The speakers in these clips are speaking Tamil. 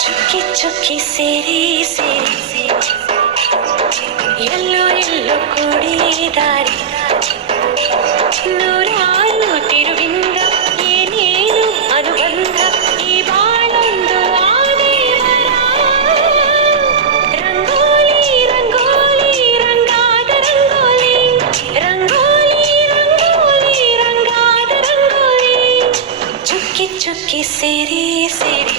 சுக்கி சுக்கி சிரி சிரி எல்லோ எல்லோ கொடிதாரி ನೂರಾರು ತಿರುವಿಂದ ಏನೇನು ಅನುಬಂಧ ಈ ಬಾಳೊಂದು ರಂಗೋಲಿ ರಂಗೋಲಿ ರಂಗಾದ ರಂಗೋಲಿ ರಂಗೋಲಿ ರಂಗೋಲಿ ರಂಗಾದ ರಂಗೋಲಿ ಚುಕ್ಕಿ ಚುಕ್ಕಿ ಸೇರಿ ಸೇರಿ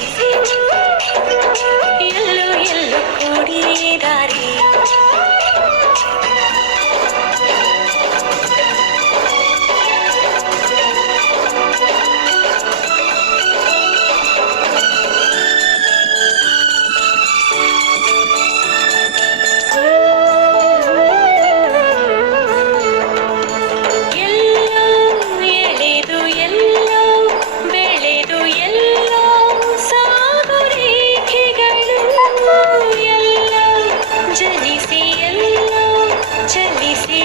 చలిసి ఎల్లో చలిసి